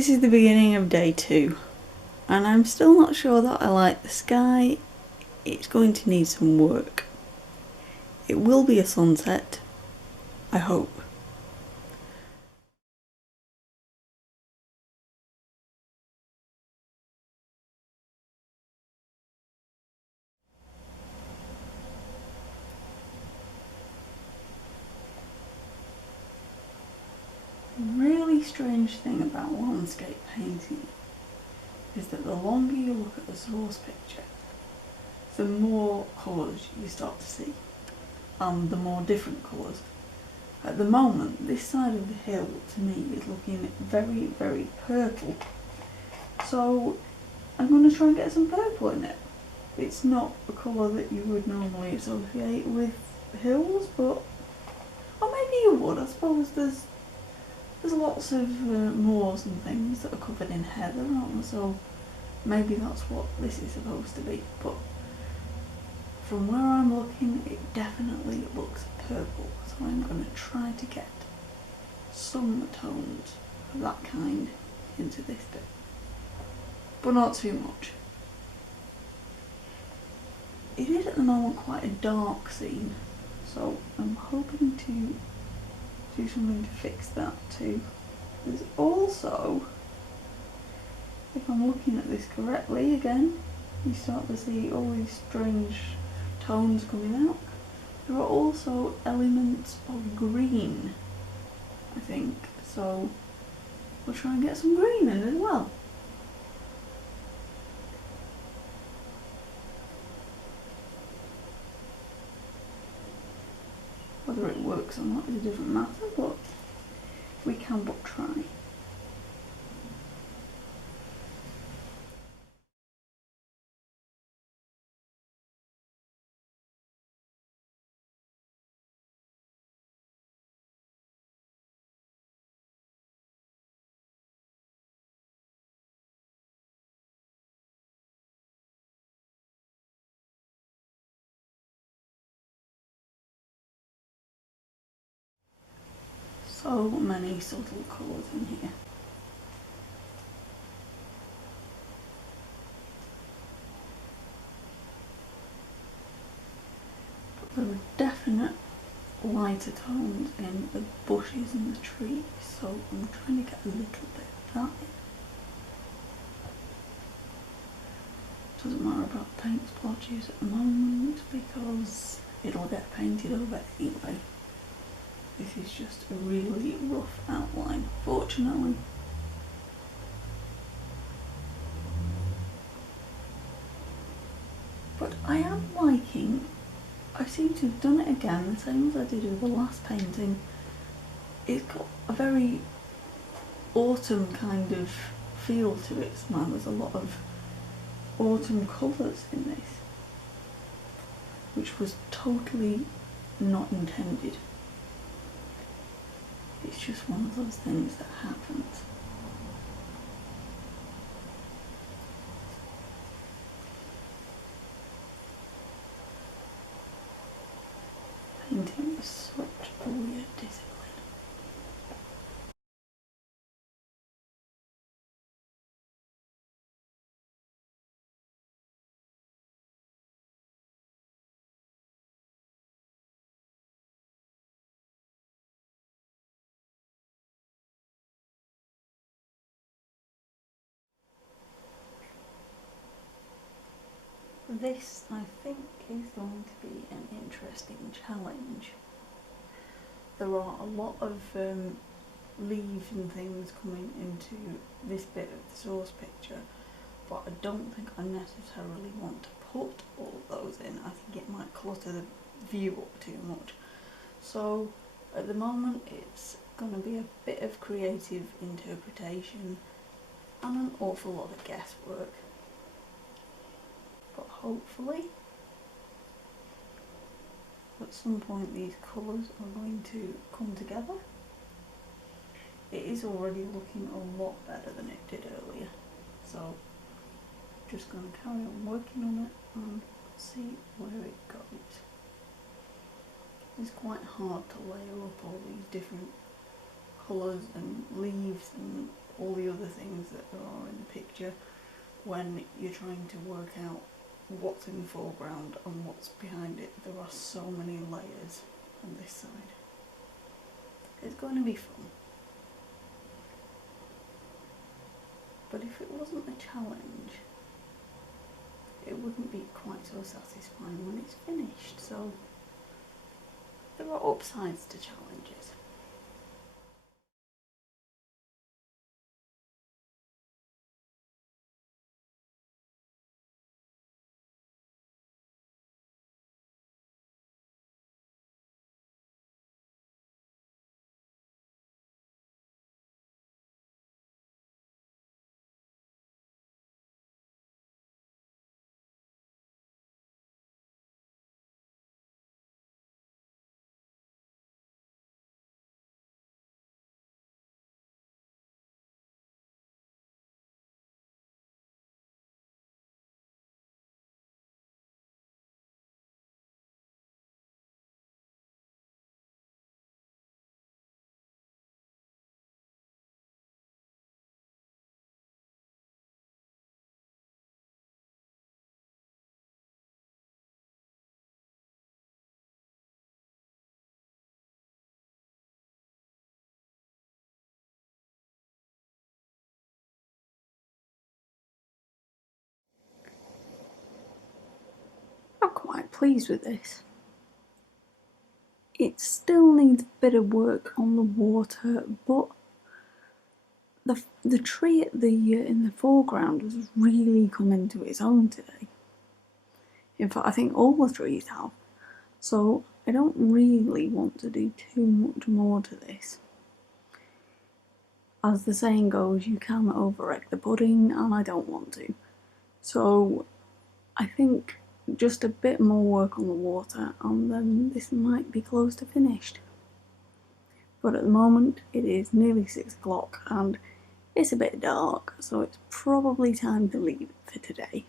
This is the beginning of day 2 and I'm still not sure that I like the sky. It's going to need some work. It will be a sunset, I hope. The really strange thing about landscape painting is that the longer you look at the source picture, the more colours you start to see, and the more different colours. At the moment, this side of the hill to me is looking very, very purple, so I'm going to try and get some purple in it. It's not a colour that you would normally associate with hills, but, or maybe you would. I suppose there's lots of moors and things that are covered in heather, aren't there? So maybe that's what this is supposed to be. But from where I'm looking, it definitely looks purple. So I'm going to try to get some tones of that kind into this bit, but not too much. It is at the moment quite a dark scene, so I'm hoping to do something to fix that too. There's also, if I'm looking at this correctly again, you start to see all these strange tones coming out. There are also elements of green, I think, so we'll try and get some green in as well. Whether it works or not is a different matter, but we can but try. So many subtle colours in here. But there are definite lighter tones in the bushes and the trees, so I'm trying to get a little bit of that in. Doesn't matter about paint splotches at the moment because it'll get painted over anyway. This is just a really rough outline, fortunately. But I am liking, I seem to have done it again, the same as I did with the last painting. It's got a very autumn kind of feel to it now. There's a lot of autumn colours in this, which was totally not intended. It's just one of those things that happens. Painting is such a weird discipline. This, I think, is going to be an interesting challenge. There are a lot of leaves and things coming into this bit of the source picture, but I don't think I necessarily want to put all of those in. I think it might clutter the view up too much. So at the moment it's going to be a bit of creative interpretation and an awful lot of guesswork. But hopefully at some point these colours are going to come together. It is already looking a lot better than it did earlier, so just going to carry on working on it and see where it goes. It's quite hard to layer up all these different colours and leaves and all the other things that are in the picture when you're trying to work out what's in the foreground and what's behind it. There are so many layers on this side. It's going to be fun. But if it wasn't a challenge, it wouldn't be quite so satisfying when it's finished. So there are upsides to challenges. I'm quite pleased with this. It still needs a bit of work on the water, but the tree at in the foreground has really come into its own today. In fact, I think all the trees have. So I don't really want to do too much more to this. As the saying goes, you can't over-egg the pudding, and I don't want to. So I think just a bit more work on the water and then this might be close to finished. But at the moment it is nearly 6 o'clock and it's a bit dark, so it's probably time to leave it for today.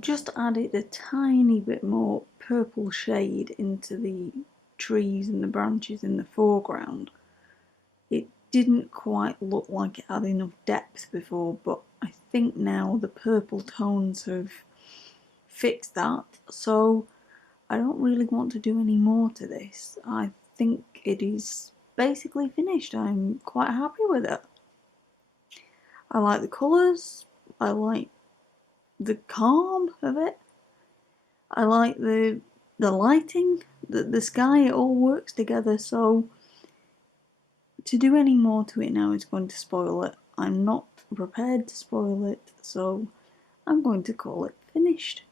just added a tiny bit more purple shade into the trees and the branches in the foreground. It didn't quite look like it had enough depth before, but I think now the purple tones have fixed that, so I don't really want to do any more to this. I think it is basically finished. I'm quite happy with it. I like the colours, I like the calm of it, I like the lighting, the sky, it all works together, so to do any more to it now is going to spoil it. I'm not prepared to spoil it, so I'm going to call it finished.